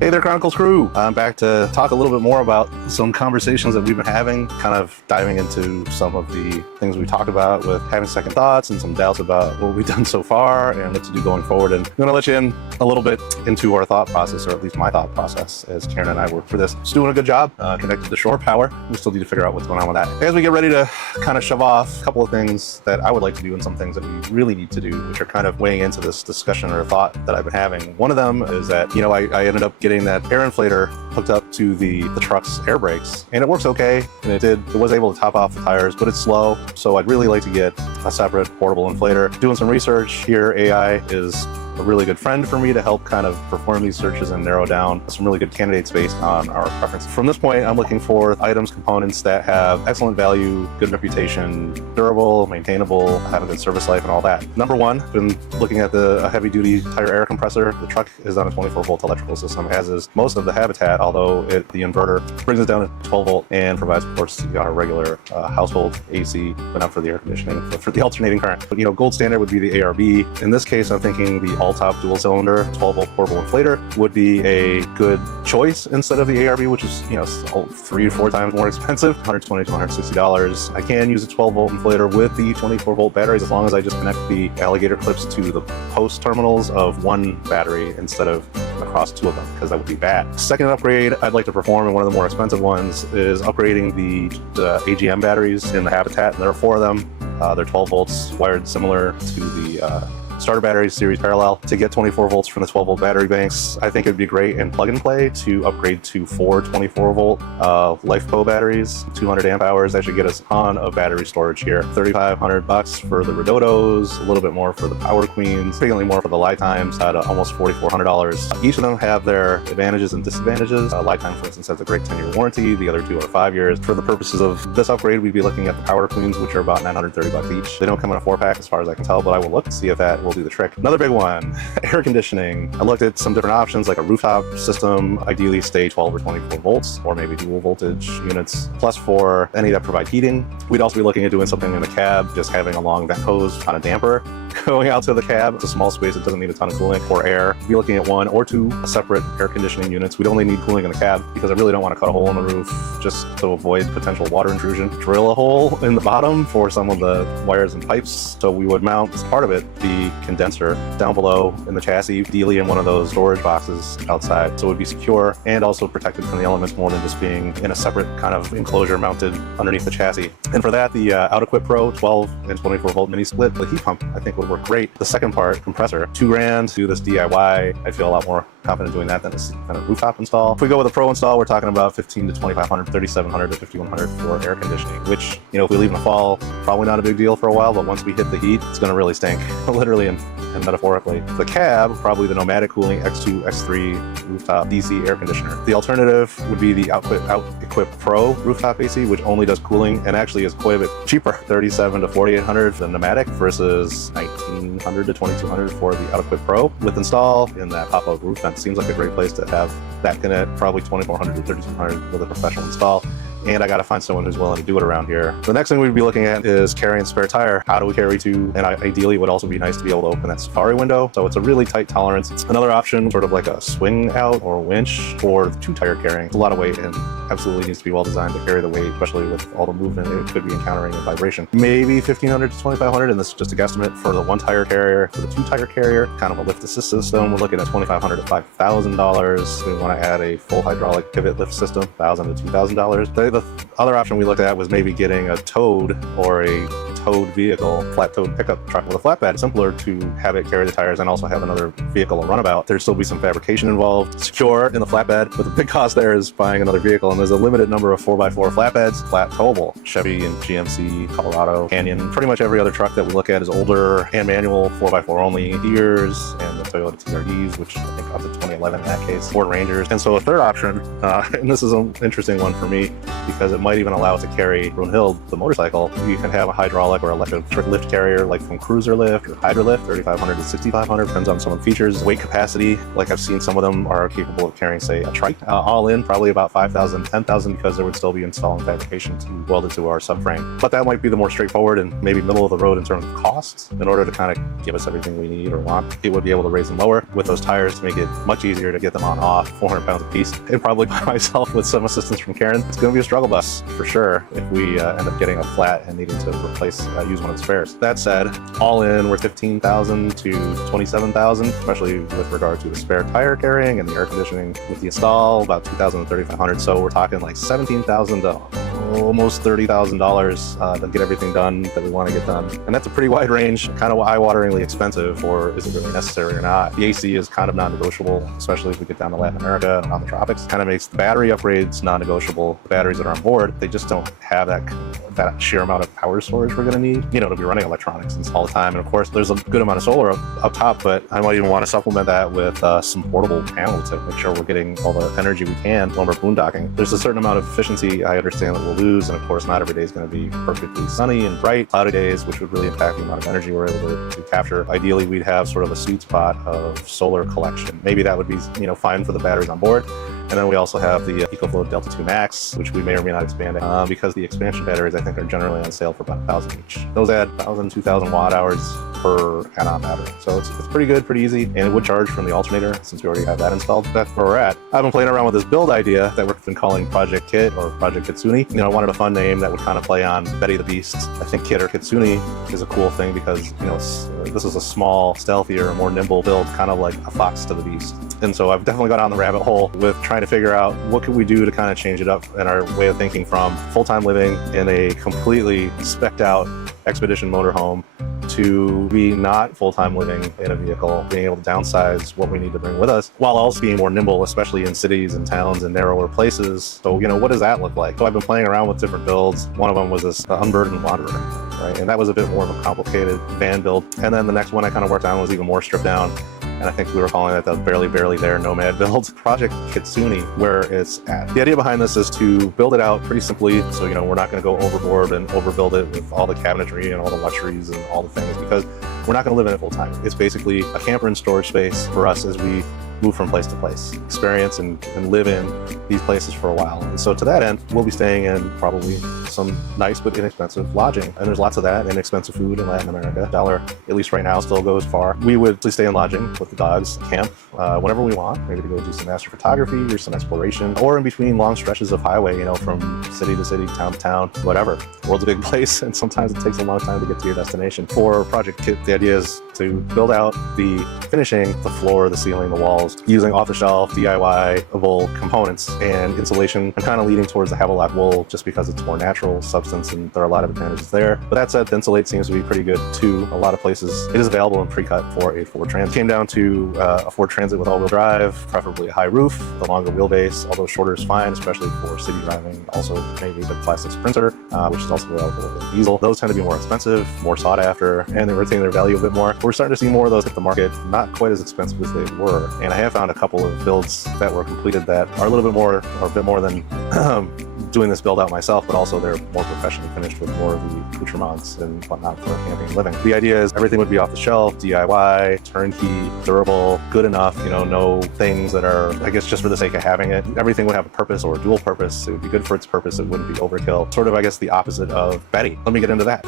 Hey there, Chronicles Crew. I'm back to talk a little bit more about some conversations that we've been having, kind of diving into some of the things we talked about with having second thoughts and some doubts about what we've done so far and what to do going forward. And I'm going to let you in a little bit into our thought process, or at least my thought process, as Karen and I work for this. It's doing a good job connected to shore power. We still need to figure out what's going on with that. As we get ready to kind of shove off a couple of things that I would like to do and some things that we really need to do, which are kind of weighing into this discussion or thought that I've been having. One of them is that, I ended up getting that air inflator hooked up to the truck's air brakes, and it works okay, and it was able to top off the tires, but it's slow. So I'd really like to get a separate portable inflator. Doing some research here, AI is a really good friend for me to help kind of perform these searches and narrow down some really good candidates based on our preferences. From this point, I'm looking for items, components that have excellent value, good reputation, durable, maintainable, have a good service life, and all that. Number one, been looking at a heavy-duty tire air compressor. The truck is on a 24-volt electrical system, as is most of the Habitat, although the inverter brings it down to 12 volt and provides, of course, our regular household AC, but not for the air conditioning, but for the alternating current. But, gold standard would be the ARB. In this case, I'm thinking the all-top dual-cylinder 12-volt portable inflator would be a good choice instead of the ARB, which is 3 to 4 times more expensive, $120 to $160. I can use a 12-volt inflator with the 24-volt batteries as long as I just connect the alligator clips to the post terminals of one battery instead of across two of them, because that would be bad. Second upgrade I'd like to perform, and one of the more expensive ones, is upgrading the AGM batteries in the Habitat, and there are 4 of them. They're 12 volts, wired similar to the starter batteries, series parallel. To get 24 volts from the 12 volt battery banks, I think it would be great in plug and play to upgrade to 4 24 volt LifePo batteries, 200 amp hours. That should get us a ton of battery storage here. $3,500 for the Redotos, a little bit more for the Power Queens, significantly more for the Lifetimes at almost $4,400. Each of them have their advantages and disadvantages. Lifetime, for instance, has a great 10-year warranty. The other 2 are 5 years. For the purposes of this upgrade, we'd be looking at the Power Queens, which are about $930 each. They don't come in a 4-pack as far as I can tell, but I will look to see if that will do the trick. Another big one, air conditioning. I looked at some different options, like a rooftop system, ideally stay 12 or 24 volts, or maybe dual voltage units, plus for any that provide heating. We'd also be looking at doing something in the cab, just having a long vent hose on a damper going out to the cab. It's a small space, it doesn't need a ton of cooling or air. We'd be looking at 1 or 2 separate air conditioning units. We'd only need cooling in the cab because I really don't want to cut a hole in the roof just to avoid potential water intrusion. Drill a hole in the bottom for some of the wires and pipes. So we would mount, as part of it, the condenser down below in the chassis, ideally in one of those storage boxes outside, so it would be secure and also protected from the elements more than just being in a separate kind of enclosure mounted underneath the chassis. And for that, the OutEquip Pro 12 and 24 volt mini split, the heat pump, I think would work great. The second part, compressor, $2,000 to do this DIY. I feel a lot more confident doing that than this kind of rooftop install. If we go with a pro install, we're talking about $1,500 to $2,500, $3,700 to $5,100 for air conditioning, which, if we leave in the fall, probably not a big deal for a while, but once we hit the heat, it's going to really stink, literally and metaphorically. The cab, probably the Nomadic Cooling X2, X3 rooftop DC air conditioner. The alternative would be the OutEquip Pro rooftop AC, which only does cooling and actually is quite a bit cheaper, $3,700 to $4,800 for the Nomadic versus $1,900 to $2,200 for the OutEquip Pro. With install in that pop-up roof vent, seems like a great place to have that connect, probably $2,400 to $3,200 with a professional install. And I got to find someone who's willing to do it around here. The next thing we'd be looking at is carrying spare tire. How do we carry 2? And ideally, it would also be nice to be able to open that Safari window. So it's a really tight tolerance. It's another option, sort of like a swing out or winch for 2-tire carrying. It's a lot of weight and absolutely needs to be well designed to carry the weight, especially with all the movement it could be encountering in vibration. Maybe $1,500 to $2,500, and this is just a guesstimate for the 1-tire carrier. For the 2-tire carrier, kind of a lift assist system, we're looking at $2,500 to $5,000. We want to add a full hydraulic pivot lift system, $1,000 to $2,000. The other option we looked at was maybe getting a towed or a towed vehicle, flat towed pickup truck with a flatbed. Simpler to have it carry the tires and also have another vehicle, a runabout. There'd still be some fabrication involved. Secure in the flatbed, but the big cost there is buying another vehicle, and there's a limited number of 4x4 flatbeds, flat towable. Chevy and GMC, Colorado, Canyon, pretty much every other truck that we look at is older and manual, 4x4 only, Deers, and the Toyota TRDs, which I think up to 2011 in that case, Ford Rangers. And so a third option, and this is an interesting one for me because it might even allow it to carry Brunhild, the motorcycle. You can have a hydraulic like or electric lift carrier, like from Cruiser Lift or Hydra Lift, 3,500 to 6,500, depends on some of the features. Weight capacity, like I've seen some of them are capable of carrying, say, a trike. All in, probably about 5,000, 10,000, because there would still be installing fabrication to weld it to our subframe. But that might be the more straightforward and maybe middle of the road in terms of costs. In order to kind of give us everything we need or want, it would be able to raise them lower with those tires to make it much easier to get them on off, 400 pounds a piece. And probably by myself with some assistance from Karen. It's going to be a struggle bus for sure if we end up getting a flat and needing to replace, use one of the spares. That said, all in, we're 15,000 to 27,000, especially with regard to the spare tire carrying and the air conditioning with the install, about 2,000 to 3,500. So we're talking like 17,000 to almost $30,000 to get everything done that we want to get done. And that's a pretty wide range, kind of eye-wateringly expensive, or is it really necessary or not? The AC is kind of non-negotiable, especially if we get down to Latin America and on the tropics. Kind of makes the battery upgrades non-negotiable. The batteries that are on board, they just don't have that sheer amount of power storage we're going to need, to be running electronics all the time. And of course, there's a good amount of solar up top, but I might even want to supplement that with some portable panels to make sure we're getting all the energy we can when we're boondocking. There's a certain amount of efficiency I understand that we'll lose, and of course, not every day is going to be perfectly sunny and bright. Cloudy days, which would really impact the amount of energy we're able to capture. Ideally, we'd have sort of a sweet spot of solar collection. Maybe that would be, fine for the batteries on board. And then we also have the EcoFlow Delta 2 Max, which we may or may not expand because the expansion batteries, I think, are generally on sale for about 1,000 each. Those add 1,000, 2,000 watt hours per add-on battery. So it's pretty good, pretty easy, and it would charge from the alternator since we already have that installed. That's where we're at. I've been playing around with this build idea that we've been calling Project Kit or Project Kitsune. I wanted a fun name that would kind of play on Betty the Beast. I think Kit or Kitsune is a cool thing because, this is a small, stealthier, more nimble build, kind of like a fox to the beast. And so I've definitely gone down the rabbit hole with trying to figure out what could we do to kind of change it up in our way of thinking from full-time living in a completely specced out expedition motorhome to be not full-time living in a vehicle, being able to downsize what we need to bring with us while also being more nimble, especially in cities and towns and narrower places. So, what does that look like? So I've been playing around with different builds. One of them was this Unburdened Wanderer, right? And that was a bit more of a complicated van build. And then the next one I kind of worked on was even more stripped down. And I think we were calling it the Barely There Nomad build, Project Kitsune, where it's at. The idea behind this is to build it out pretty simply. So, we're not going to go overboard and overbuild it with all the cabinetry and all the luxuries and all the things, because we're not going to live in it full time. It's basically a camper and storage space for us as we move from place to place, experience and live in these places for a while. And so to that end, we'll be staying in probably some nice but inexpensive lodging. And there's lots of that, inexpensive food in Latin America. Dollar, at least right now, still goes far. We would stay in lodging with the dogs, camp whenever we want, maybe to go do some astrophotography or some exploration, or in between long stretches of highway, from city to city, town to town, whatever. The world's a big place, and sometimes it takes a long time to get to your destination. For Project Kit, the idea is to build out the finishing, the floor, the ceiling, the walls, using off-the-shelf DIY-able components and insulation. I'm kind of leaning towards the Havelock wool just because it's more natural substance and there are a lot of advantages there. But that said, the Insulate seems to be pretty good too. A lot of places it is available in pre-cut for a Ford Transit. Came down to a Ford Transit with all-wheel drive, preferably a high roof, the longer wheelbase, although shorter is fine, especially for city driving. Also maybe the Classic Sprinter, which is also available with diesel. Those tend to be more expensive, more sought after, and they retain their value a bit more. We're starting to see more of those hit the market, not quite as expensive as they were. And I have found a couple of builds that were completed that are a little bit more, or a bit more than doing this build out myself, but also they're more professionally finished with more of the accoutrements and whatnot for camping and living. The idea is everything would be off the shelf, DIY, turnkey, durable, good enough, no things that are, I guess, just for the sake of having it. Everything would have a purpose or a dual purpose. It would be good for its purpose. It wouldn't be overkill. Sort of, I guess, the opposite of Betty. Let me get into that.